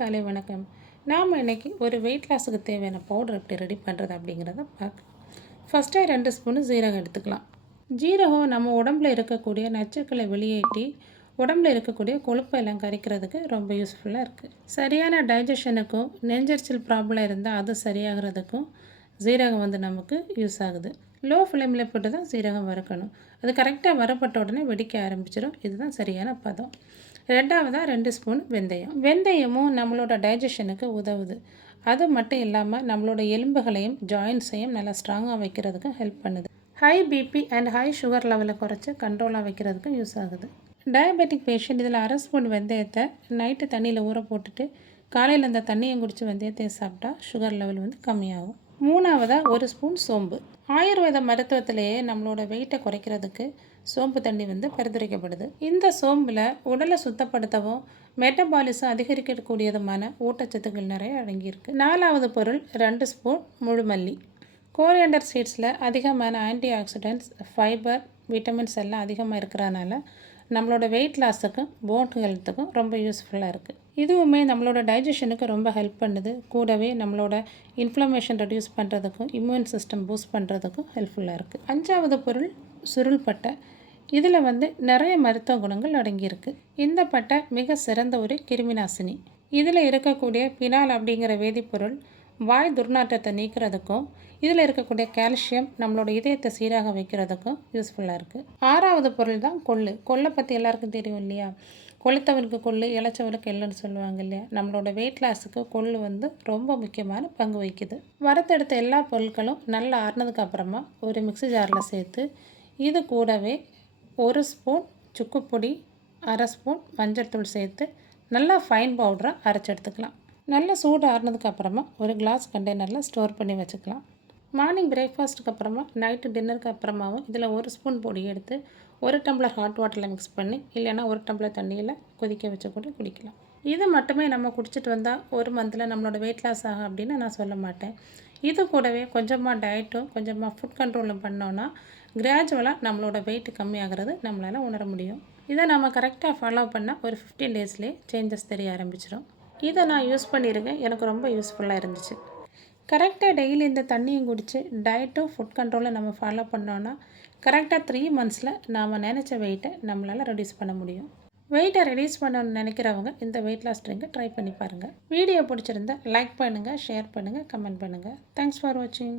காலை வணக்கம். நாம் இன்றைக்கி ஒரு வெயிட் லாஸுக்கு தேவையான பவுடர் எப்படி ரெடி பண்ணுறது அப்படிங்கிறத பார்க்கலாம். ஃபஸ்ட்டே 2 ஸ்பூனு ஜீரகம் எடுத்துக்கலாம். ஜீரகம் நம்ம உடம்புல இருக்கக்கூடிய நச்சுக்களை வெளியேற்றி உடம்புல இருக்கக்கூடிய கொழுப்பெல்லாம் கரைக்கிறதுக்கு ரொம்ப யூஸ்ஃபுல்லாக இருக்குது. சரியான டைஜஷனுக்கும் நெஞ்சரிச்சல் ப்ராப்ளம் இருந்தால் அது சரியாகிறதுக்கும் ஜீரகம் நமக்கு யூஸ் ஆகுது. லோ ஃப்ளேமில் போட்டு தான் ஜீரகம் வறுக்கணும். அது கரெக்டாக வரப்பட்ட உடனே வெடிக்க ஆரம்பிச்சிடும். இதுதான் சரியான பதம். ரெண்டாவதாக 2 ஸ்பூன் வெந்தயம். வெந்தயமும் நம்மளோட டைஜஷனுக்கு உதவுது. அது மட்டும் இல்லாமல் நம்மளோட எலும்புகளையும் ஜாயின்ஸையும் நல்லா ஸ்ட்ராங்காக வைக்கிறதுக்கு ஹெல்ப் பண்ணுது. High BP and high sugar லெவலை குறைச்சி கண்ட்ரோலாக வைக்கிறதுக்கும் யூஸ் ஆகுது. டயபெட்டிக் பேஷண்ட் இதில் 1/2 ஸ்பூன் வெந்தயத்தை நைட்டு தண்ணியில் ஊற போட்டுட்டு காலையில் அந்த தண்ணியை குடித்து வெந்தயத்தையும் சாப்பிட்டா சுகர் லெவல் கம்மியாகும். மூணாவதாக 1 ஸ்பூன் சோம்பு. ஆயுர்வேத மருத்துவத்திலேயே நம்மளோட வெயிட்டை குறைக்கிறதுக்கு சோம்பு தண்ணி பரிந்துரைக்கப்படுது. இந்த சோம்பில் உடலை சுத்தப்படுத்தவும் மெட்டபாலிசம் அதிகரிக்கக்கூடியதுமான ஊட்டச்சத்துக்கள் நிறைய அடங்கியிருக்கு. 4வது பொருள் 2 ஸ்பூன் முழுமல்லி. கோரியண்டர் சீட்ஸில் அதிகமான ஆன்டி ஆக்சிடென்ட்ஸ், ஃபைபர், விட்டமின்ஸ் எல்லாம் அதிகமாக இருக்கிறதுனால நம்மளோட வெயிட் லாஸுக்கும் போன் ஹெல்த்துக்கும் ரொம்ப யூஸ்ஃபுல்லாக இருக்குது. இதுவுமே நம்மளோட டைஜஷனுக்கு ரொம்ப ஹெல்ப் பண்ணுது. கூடவே நம்மளோட இன்ஃப்ளமேஷன் ரெடியூஸ் பண்ணுறதுக்கும் இம்யூன் சிஸ்டம் பூஸ்ட் பண்ணுறதுக்கும் ஹெல்ப்ஃபுல்லாக இருக்குது. 5வது பொருள் சுருள் பட்டை. இதில் நிறைய மருத்துவ குணங்கள் அடங்கியிருக்கு. இந்த பட்டை மிக சிறந்த ஒரு கிருமிநாசினி. இதில் இருக்கக்கூடிய பினால் அப்படிங்கிற வேதிப்பொருள் வாய் துர்நாற்றத்தை நீக்கிறதுக்கும் இதில் இருக்கக்கூடிய கால்சியம் நம்மளோட இதயத்தை சீராக வைக்கிறதுக்கும் யூஸ்ஃபுல்லாக இருக்குது. 6வது பொருள் தான் கொள்ளு. கொள்ளை பற்றி எல்லாருக்கும் தெரியும் இல்லையா? கொளுத்தவனுக்கு கொள்ளு, இளைச்சவனுக்கு எள்ளுன்னு சொல்லுவாங்க இல்லையா? நம்மளோட வெயிட் லாஸுக்கு கொள்ளு ரொம்ப முக்கியமான பங்கு வகிக்குது. வறுத்தெடுத்த எல்லா பொருட்களும் நல்லா ஆறினதுக்கு அப்புறமா ஒரு மிக்ஸி ஜாரில் சேர்த்து இது கூடவே 1 ஸ்பூன் சுக்குப்பொடி, 1/2 ஸ்பூன் மஞ்சள் தூள் சேர்த்து நல்லா ஃபைன் பவுடராக அரைச்சி எடுத்துக்கலாம். நல்லா சூடு ஆறினதுக்கு அப்புறமா ஒரு கிளாஸ் கண்டெய்னரில் ஸ்டோர் பண்ணி வச்சுக்கலாம். மார்னிங் பிரேக்ஃபாஸ்ட்டுக்கு அப்புறமா நைட்டு டின்னருக்கு அப்புறமாவும் இதில் 1 ஸ்பூன் பொடி எடுத்து 1 டம்ளர் ஹாட் வாட்டரில் மிக்ஸ் பண்ணி இல்லைன்னா 1 டம்ளர் தண்ணியில் கொதிக்க வச்சு கூட குடிக்கலாம். இது மட்டுமே நம்ம குடிச்சிட்டு வந்தால் 1 மந்தில் நம்மளோட வெயிட் லாஸ் ஆகும் அப்படின்னு நான் சொல்ல மாட்டேன். இது கூடவே கொஞ்சமாக டயட்டும் கொஞ்சமாக ஃபுட் கண்ட்ரோலும் பண்ணோன்னா கிராஜுவலாக நம்மளோட வெயிட் கம்மியாகிறது நம்மளால் உணர முடியும். இதை நம்ம கரெக்டாக ஃபாலோ பண்ணால் ஒரு 15 டேஸ்லேயே சேஞ்சஸ் தெரிய ஆரம்பிச்சிடும். இதை நான் யூஸ் பண்ணியிருக்கேன். எனக்கு ரொம்ப யூஸ்ஃபுல்லாக இருந்துச்சு. கரெக்டாக டெய்லி இந்த தண்ணியும் குடித்து டயட்டும் ஃபுட் கண்ட்ரோலும் நம்ம ஃபாலோ பண்ணோன்னா கரெக்டாக 3 மந்த்ஸில் நாம் நினச்ச வெயிட்டை நம்மளால் ரெடியூஸ் பண்ண முடியும். வெயிட்டை ரெடியூஸ் பண்ணணும்னு நினைக்கிறவங்க இந்த வெயிட் லாஸ் ட்ரிங்கை ட்ரை பண்ணி பாருங்கள். வீடியோ பிடிச்சிருந்தா லைக் பண்ணுங்கள், ஷேர் பண்ணுங்கள், கமெண்ட் பண்ணுங்கள். தேங்க்ஸ் ஃபார் வாட்சிங்.